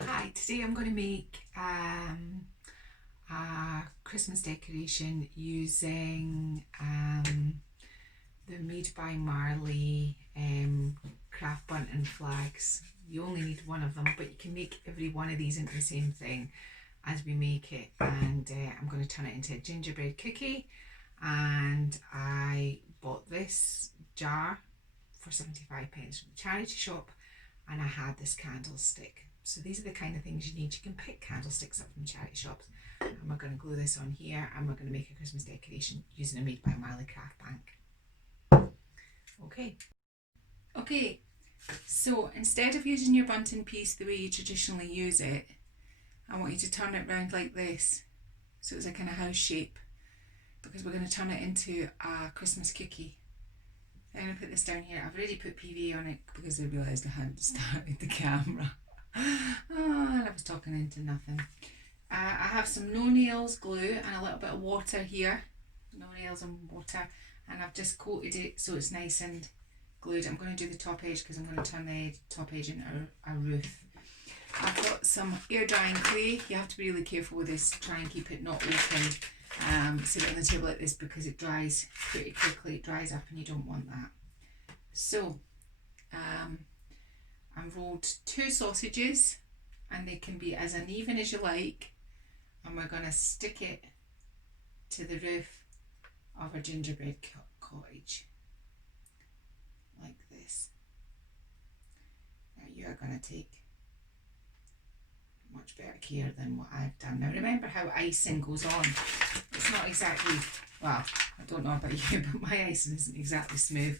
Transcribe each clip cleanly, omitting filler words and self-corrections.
Hi, today I'm going to make a Christmas decoration using the Made by Marley craft bunting flags. You only need one of them, but you can make every one of these into the same thing as we make it. And I'm going to turn it into a gingerbread cookie. And I bought this jar for 75 pence from the charity shop, and I had this candlestick. So these are the kind of things you need. You can pick candlesticks up from charity shops. And we're going to glue this on here, and we're going to make a Christmas decoration using a Made by Marley craft bank. Okay, so instead of using your bunting piece the way you traditionally use it, I want you to turn it round like this, so it's a kind of house shape, because we're going to turn it into a Christmas cookie. I'm going to put this down here. I've already put PVA on it because I realised I hadn't started the camera. And I was talking into nothing. I have some no nails glue and a little bit of water here. No nails and water. And I've just coated it so it's nice and glued. I'm going to do the top edge because I'm going to turn the top edge into a roof. I've got some air drying clay. You have to be really careful with this. Try and keep it not open. Sit it on the table like this because it dries pretty quickly. It dries up and you don't want that. So I've rolled 2 sausages, and they can be as uneven as you like, and we're going to stick it to the roof of our gingerbread cottage like this. Now you are going to take much better care than what I've done. Now remember how icing goes on. It's not exactly, well, I don't know about you, but my icing isn't exactly smooth.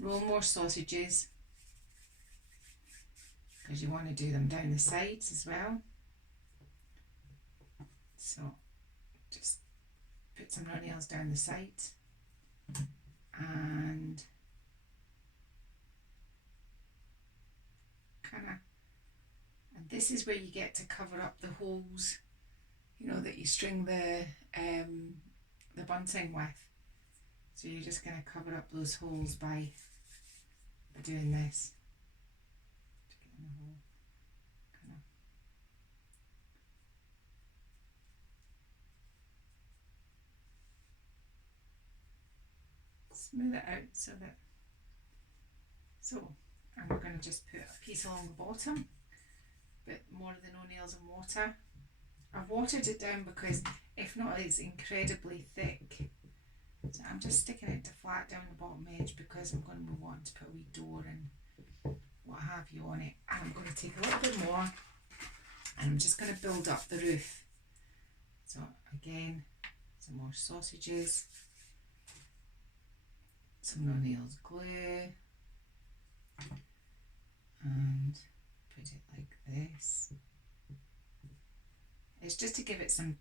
Roll more sausages because you want to do them down the sides as well. So just put some nails down the sides, and and this is where you get to cover up the holes, you know, that you string the bunting with. So you're just going to cover up those holes by doing this. In the hole, smooth it out and we're going to just put a piece along the bottom, bit more of the no nails and water. I've watered it down because if not it's incredibly thick. So I'm just sticking it to flat down the bottom edge because I'm going to move on to put a wee door and what have you on it. And I'm going to take a little bit more and I'm just going to build up the roof. So again, some more sausages, some no nails glue, and put it like this. It's just to give it some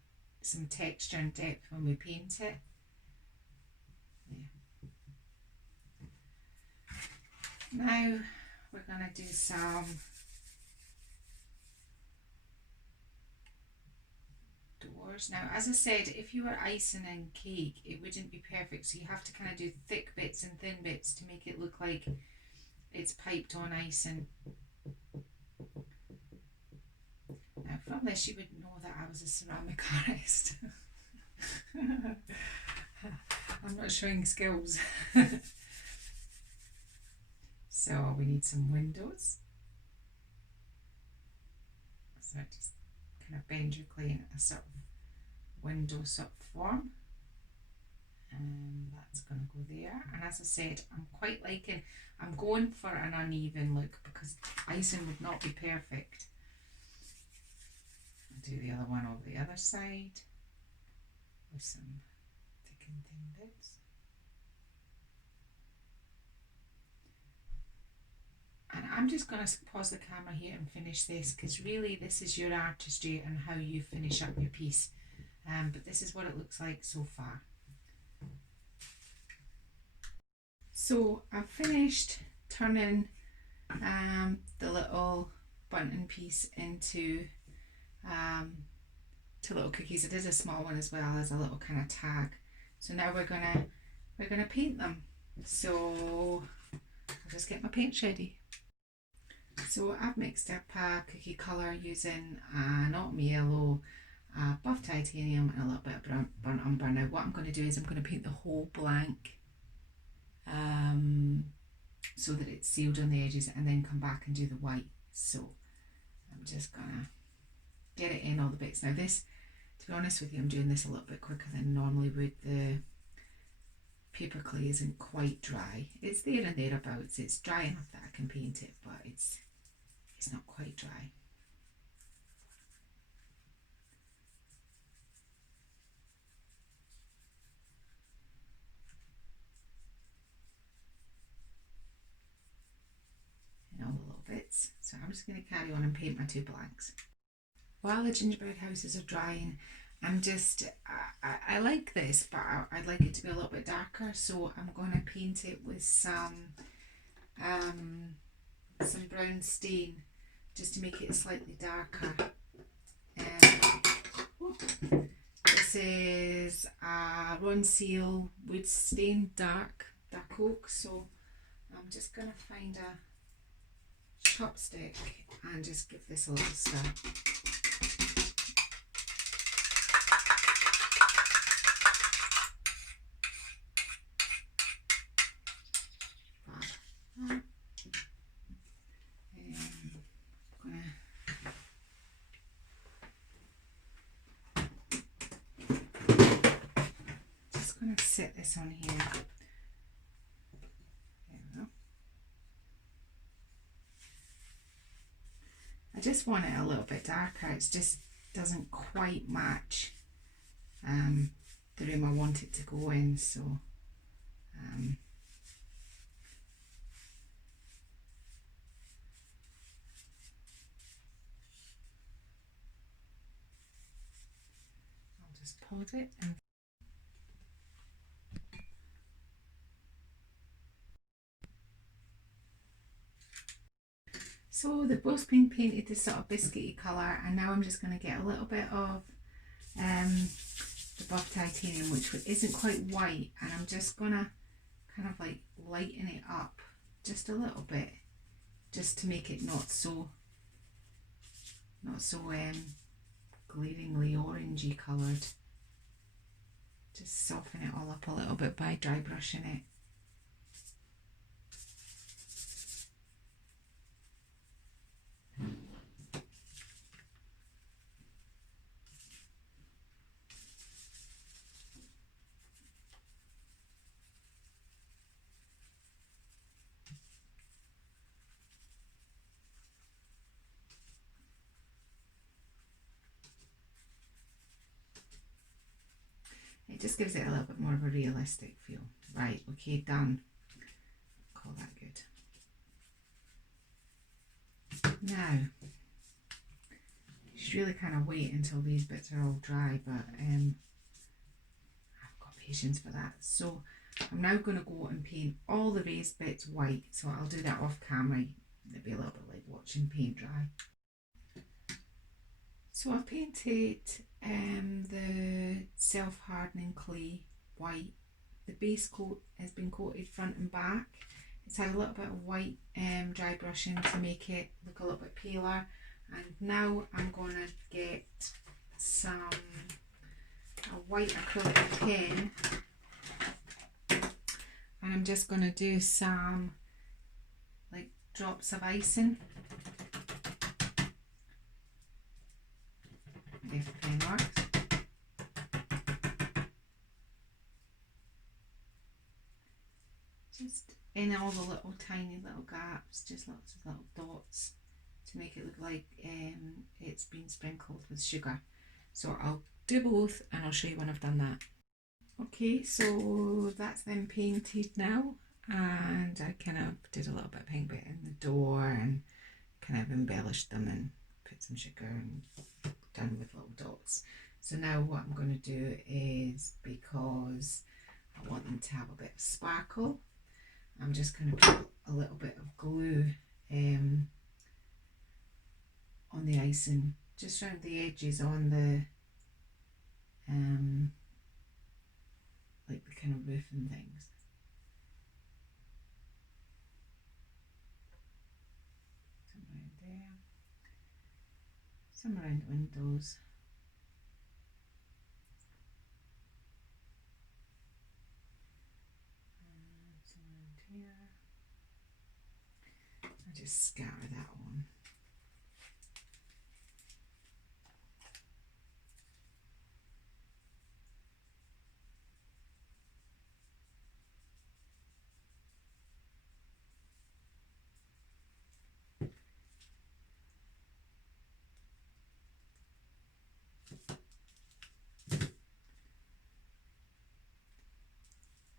texture and depth when we paint it. Now we're going to do some doors. Now, as I said, if you were icing in cake, it wouldn't be perfect. So you have to kind of do thick bits and thin bits to make it look like it's piped on icing. Now, from this, you would know that I was a ceramic artist. I'm not showing skills. So we need some windows. So just kind of bend your clay in a sort of window sort of form. And that's going to go there. And as I said, I'm going for an uneven look because icing would not be perfect. I'll do the other one over the other side with some thick and thin bits. And I'm just going to pause the camera here and finish this because really this is your artistry and how you finish up your piece. But this is what it looks like so far. So I've finished turning the little bunting piece into two little cookies. It is a small one as well as a little kind of tag. So now we're gonna paint them. So I'll just get my paints ready. So I've mixed up a cookie colour using an autumn yellow, buff titanium and a little bit of burnt umber. Now what I'm going to do is I'm going to paint the whole blank so that it's sealed on the edges, and then come back and do the white. So I'm just going to get it in all the bits. Now this, to be honest with you, I'm doing this a little bit quicker than normally would. The paper clay isn't quite dry. It's there and thereabouts. It's dry enough that I can paint it, but it's not quite dry. And all the little bits. So I'm just going to carry on and paint my two blanks. While the gingerbread houses are drying, I'm just, I like this, but I'd like it to be a little bit darker, so I'm going to paint it with some brown stain, just to make it slightly darker. This is a Ronseal wood stain dark oak, so I'm just going to find a chopstick and just give this a little stir. Sit this on here. There we go. I just want it a little bit darker. It just doesn't quite match the room I want it to go in, so I'll just pause it and so they've both been painted this sort of biscuity colour, and now I'm just going to get a little bit of the buff titanium, which isn't quite white, and I'm just going to kind of like lighten it up just a little bit, just to make it not so glaringly orangey coloured. Just soften it all up a little bit by dry brushing it. It just gives it a little bit more of a realistic feel. Right, okay, done. Call that good. Now, you should really kind of wait until these bits are all dry, but I've got patience for that. So I'm now going to go and paint all the raised bits white. So I'll do that off camera. It'll be a little bit like watching paint dry. So I've painted the self-hardening clay white. The base coat has been coated front and back. It's had a little bit of white dry brushing to make it look a little bit paler. And now I'm going to get a white acrylic pen, and I'm just going to do some like drops of icing. If the pen works. Just in all the little tiny little gaps, just lots of little dots to make it look like it's been sprinkled with sugar. So I'll do both and I'll show you when I've done that. Okay, so that's them painted now, and I kind of did a little bit of pink bit in the door and kind of embellished them and put some sugar and done with little dots. So now what I'm going to do is, because I want them to have a bit of sparkle, I'm just going to put a little bit of glue on the icing, just around the edges on the like the kind of roof and things. some around the windows. And some around here. I'll just scatter that on.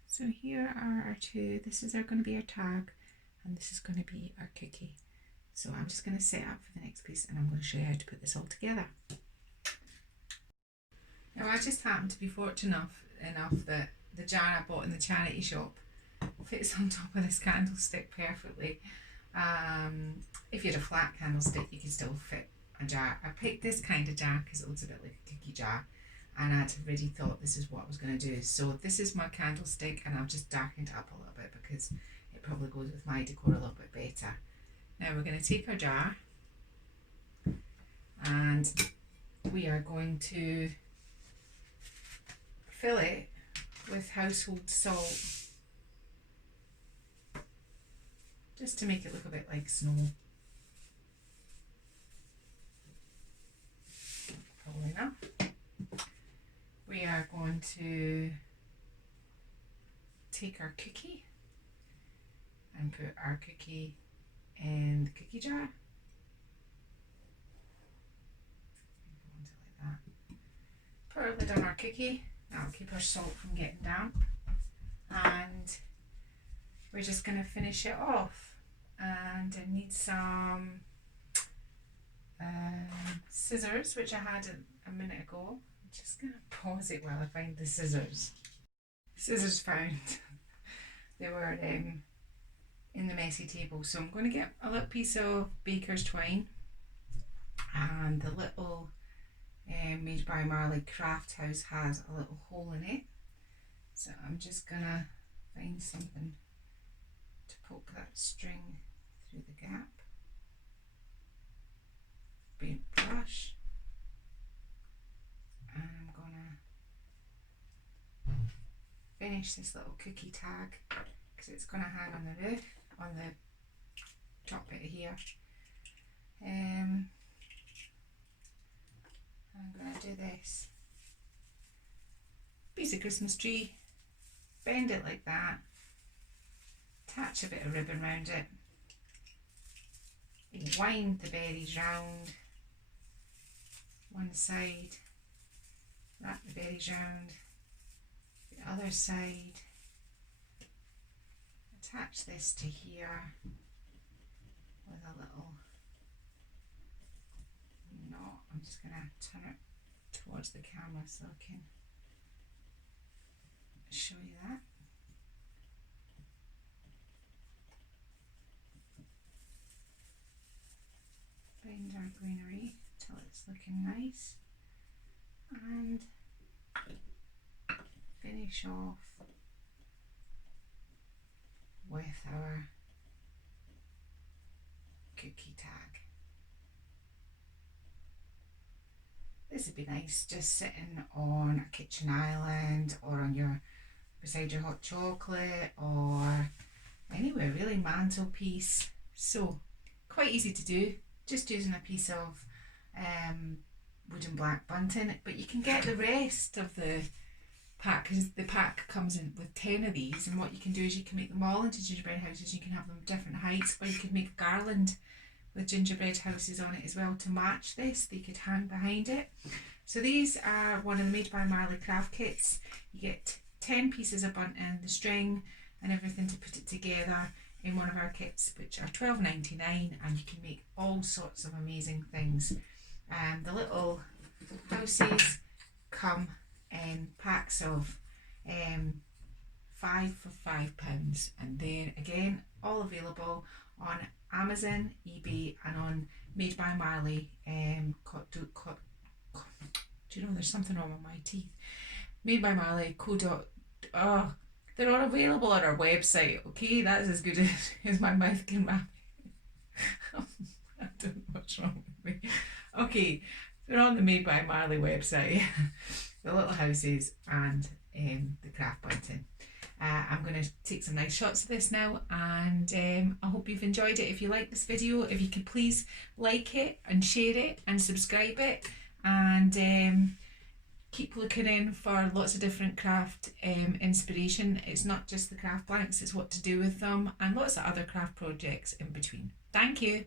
So here are our two. This is going to be our tag, and this is going to be our cookie. So I'm just going to set up for the next piece, and I'm going to show you how to put this all together. Now I just happened to be fortunate enough that the jar I bought in the charity shop fits on top of this candlestick perfectly. If you had a flat candlestick, you could still fit a jar. I picked this kind of jar because it looks a bit like a cookie jar, and I'd already thought this is what I was going to do. So this is my candlestick, and I've just darkened it up a little bit because it probably goes with my decor a little bit better. Now we're going to take our jar, and we are going to fill it with household salt, just to make it look a bit like snow. Probably enough. We are going to take our cookie and put our cookie in the cookie jar. Like that. Put our lid on our cookie. That'll keep our salt from getting damp. And we're just going to finish it off. And I need some scissors, which I had a minute ago. I'm just going to pause it while I find the scissors. Scissors found. They were in the messy table. So I'm going to get a little piece of baker's twine and the little Made by Marley craft house has a little hole in it. So I'm just going to find something to poke that string through the gap. Paintbrush. And I'm going to finish this little cookie tag because it's going to hang on the roof, on the top bit here. I'm going to do this piece of Christmas tree, bend it like that, attach a bit of ribbon around it, wind the berries round one side, wrap the berries round the other side, attach this to here with a little knot. I'm just going to turn it towards the camera so I can show you that. Bend our greenery till it's looking nice and finish off with our cookie tag. This would be nice just sitting on a kitchen island or on your beside your hot chocolate or anywhere really, mantelpiece. So quite easy to do, just using a piece of wooden black bunting, but you can get the rest of the pack because the pack comes in with 10 of these, and what you can do is you can make them all into gingerbread houses. You can have them different heights, or you could make a garland with gingerbread houses on it as well to match this. They could hang behind it. So these are one of the Made by Marley craft kits. You get 10 pieces of bunting, the string and everything to put it together in one of our kits, which are $12.99, and you can make all sorts of amazing things. The little houses come in packs of 5 for £5, and they're again all available on Amazon, eBay, and on Made by Marley. Do you know there's something wrong with my teeth? Made by Marley. They're all available on our website. Okay, that's as good as my mouth can wrap. I don't know. Okay, we're on the Made by Marley website. The little houses and the craft bunting. I'm going to take some nice shots of this now, and I hope you've enjoyed it. If you like this video, if you could please like it and share it and subscribe it, and keep looking in for lots of different craft inspiration. It's not just the craft blanks, it's what to do with them, and lots of other craft projects in between. Thank you.